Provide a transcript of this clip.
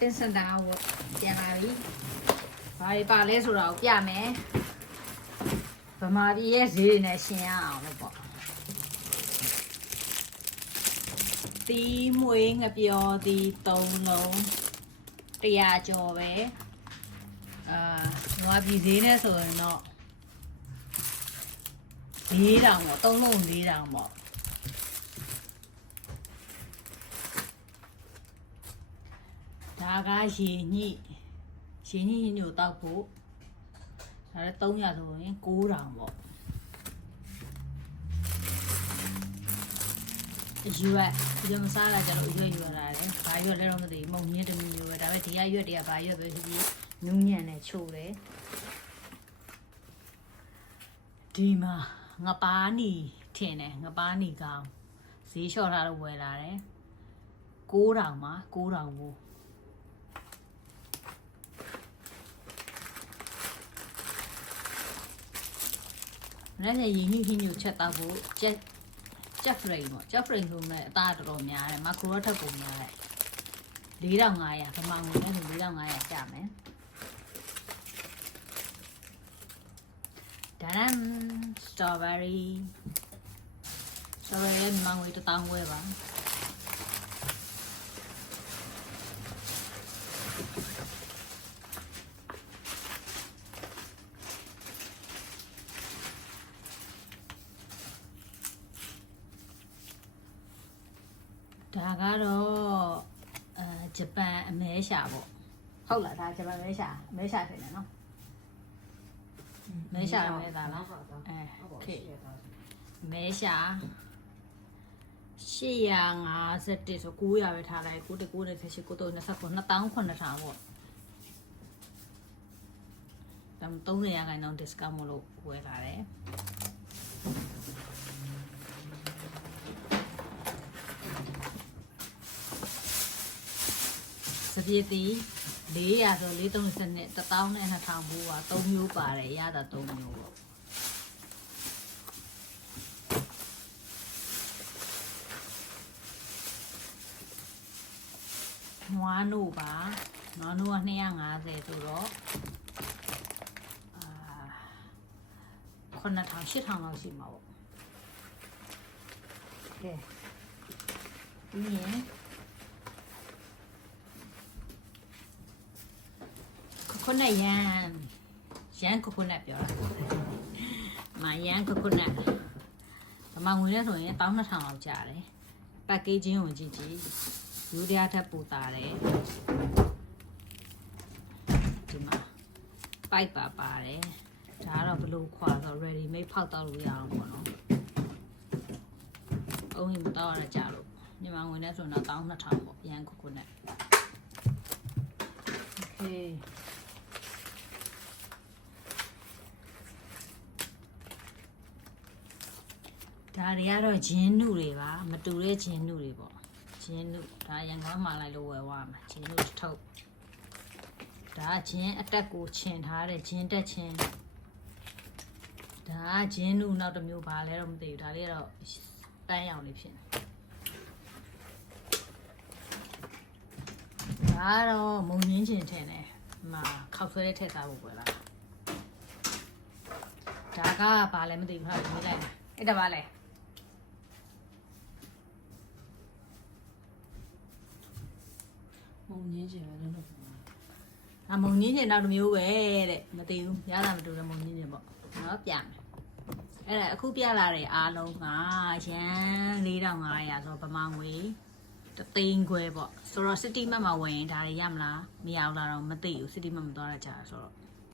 တင်စတာဝပြန်လာပြီဘာတွေပါလဲဆိုတော့ပြမယ်ဗမာပြည်ရဲ့ဈေးတွေနဲ့ရှင်ရအောင်လို့ပေါ့တီးမွေးငပြောတီး3လုံး100ကျော်ပဲငါပြည်ဈေးနဲ့ဆိုရင်တော့4တောင်ပေါ့3လုံး4တောင်ပေါ့ဒါကရေညှိညို့တောက်ဖို့ဒါလည်း300ဆိုရင်9တောင်ပေါ့ရွက်ဒီမစားလာကြလို့ရွက်လာတယ်ဘာရွက်လဲတော့မသိဘူးမုံညင်းတမျိုးပဲဒါပေမဲ့ဒီကရွက်တွေကဘာရွက်ပဲဖြစ်ဖြစ်နူးညံ့နဲ့ချို့တယ်ဒီမှာငပါးနီထင်တယ်ငပါးနီကောင်းဈေးလျှော့ထားလို့ဝယ်လာတယ်9တောင်မှာ9တောင်ကိုလည်းရင်းနှီးညို့ချက်တော့ဖို့ချက်ဖရိန်ပေါ့ချက်ဖရိန်ဆိုလည်းအသားတော်တော်များတယ်မခရိုထက်ပုံများတယ်4500ဗမာငွေနဲ့ဆို4500ကျမယ်ဒါရမ်စတော်ဘယ်ရီရဲ့မငွေ1000ခွဲပါဒါကတော့ဂျပန်အမဲရှာပေါ့ဟုတ်လားဒါဂျပန်အမဲရှာဖြစ်နေနော်မဲရှာပဲဒါလားโอเคမဲရှာ851ဆို900ပဲထားလိုက်9 9 28 9 29 29,000ပေါ့30ရာခိုင်နှုန်း discount မလို့ဝယ်လာတယ်စပြည့်တီ400ဆို430နဲ့1000နဲ့2000ဘူးပါ3မျိုးပါတယ်ရတာ3မျိုးပေါ့နွားနို့ပါနွားနို့က250ဆိုတော့9000 8000လောက်ရှိမှာပေါ့ကဲပြီးရင်ခုနရန်ခုနပြောတာမရန်ခုနဗမာငွေနဲ့ဆိုရင်12000လောက်ကျတယ်ပတ်ကေးချင်းကိုကြည့်ယူရီးယားထက်ပိုတာတယ်ဒီမှာပိုက်ပါတယ်ဒါကတော့ဘလို့ခွာဆို ready made ဖောက်တော့လို့ရအောင်ပေါ့နော်အုံးရင်မတော့ရကြလို့မြန်မာငွေနဲ့ဆိုတော့12000ပေါ့ရန်ခုနโอเคဒါတွေကတော့ဂျင်းနုတွေပါမတူတဲ့ဂျင်းနုတွေပေါ့ဂျင်းနုဒါရန်ကောင်းမှလိုက်လို့ဝယ်သွားမှာဂျင်းနုတစ်ထုပ်ဒါဂျင်းအတက်ကိုချင်ထားတဲ့ဂျင်းတက်ချင်ဒါဂျင်းနုနောက်တစ်မျိုးပါလဲတော့မသိဘူးဒါလေးကတော့ပန်းရောင်လေးဖြစ်နေဒါကတော့မုံရင်းချင်ထင်တယ်မှာခောက်ဆွဲထည့်စားဖို့ပဲလားဒါကဘာလဲမသိဘူးဟာမေးလိုက်အဲ့ဒါဘာလဲမုံညင်းချင်ပဲလို့မုံညင်းချင်နောက်တစ်မျိုးပဲတဲ့မသိဘူးရတာမတူတဲ့မုံညင်းချင်ပေါ့နော်ပြမယ်အဲ့ဒါအခုပြလာတဲ့အားလုံးကရန်4500ဆိုဗမာငွေ3,000ခွဲပေါ့ဆိုတော့ city map မှာဝင်ရင်ဒါတွေရမလားမရဘူးလားတော့မသိဘူး city map မသွားရကြဆိုတော့